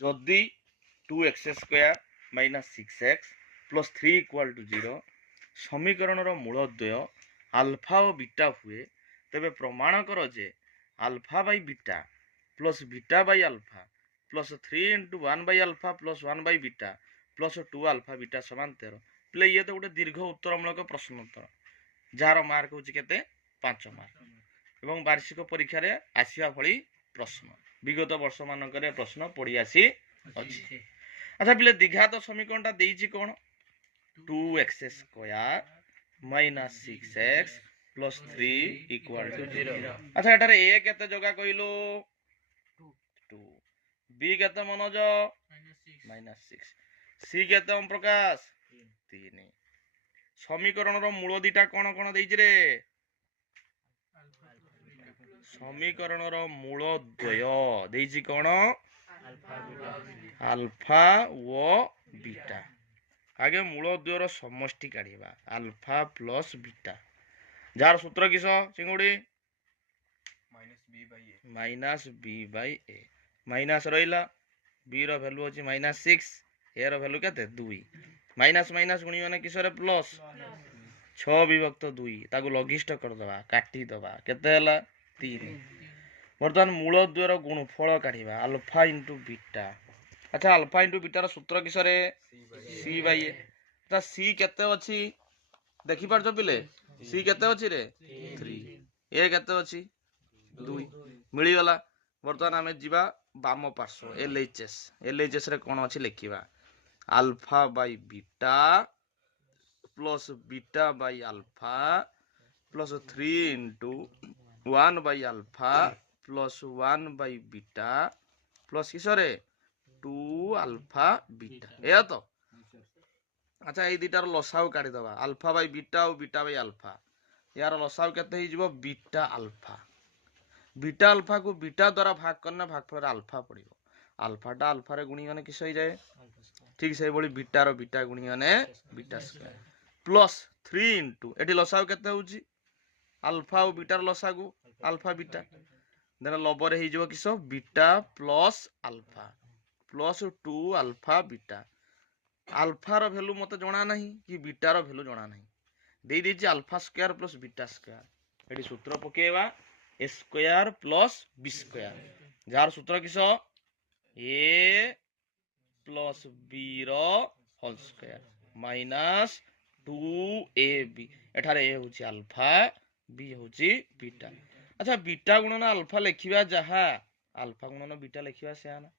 जदि 2x² - 6x + 3 = 0 समीकरण मूलद्वय alpha और बीटा हुए तेबे प्रमाण कर जे alpha by beta plus beta by alpha plus 3 × 1 by alpha plus 1 by beta plus 2 alpha beta समान 13 प्ले ये तो गोटे दीर्घ उत्तरमूलक प्रश्न उत्तर जार मार्क होची केते 5 मार्क एवं वार्षिक परीक्षा रे आसीबा भली प्रश्न विगत वर्ष मानकरे प्रश्न पड़ी आसी अछि। अच्छा पिले द्विघात समीकरणटा देइछि कोन 2x² - 6x + 3 = 0। अच्छा एटारे a केते जगह कहिलो 2 b केते मनोज -6 c केते ओम प्रकाश 3 समीकरण रो मूल दिटा कोन कोन देइछि रे समीकरण रो मूल द्वय देइछि कोन आल्फा व बीटा आगे मूल द्वयर समष्टि काढिबा आल्फा प्लस बीटा जार सूत्र किस चिंगुडी -b/a माइनस रहिला b रो वैल्यू अछि -6 a रो वैल्यू केते 2 माइनस माइनस गुणी माने किसरे प्लस 6/2 ताकू लघिष्ठ कर दबा काटी दबा केते हला 3 वर्तमान मूल द्वयर गुणफल काढिबा अल्फा * बीटा। अच्छा अल्फा * बीटा रो सूत्र किसरे c/a ता c केते अछि देखि पारछो पिले c केते अछि रे 3 a केते अछि 2 मिली गला। वर्तमान आमे जिबा बाम पार्श्व LHS रे कोन अछि लिखिबा alpha by beta plus beta by alpha plus 3 × 1 by alpha plus 1 by beta plus किसरे 2 अल्फा बीटा ए तो। अच्छा ए दुटार लसाउ काढी दबा अल्फा बाई बीटा और बीटा बाई अल्फा यार लसाउ केते ही जिवो बीटा अल्फा को बीटा द्वारा भाग करना भागफल अल्फा पड़िबो अल्फाटा अल्फा रे गुणी माने किस हो जाए ठीक से बोली बीटा रो बीटा गुणी माने बीटा स्क्वायर प्लस 3 * एठी लसाउ केते होउची अल्फा और बीटा रो लसागु अल्फा बीटा देन लबर हे जिवो किस beta plus alpha plus 2 alpha beta alpha रो वैल्यू मते जणा नाही कि बीटा रो वैल्यू जणा नाही देई देछि alpha square plus beta square एठी सूत्र पकेवा a square plus b square जार सूत्र किस a प्लस b रो होल स्क्वायर माइनस 2ab एठारे a होची अल्फा b होची बीटा। अच्छा बीटा गुणन अल्फा लिखिबा जहा अल्फा गुणन बीटा लिखिबा से आना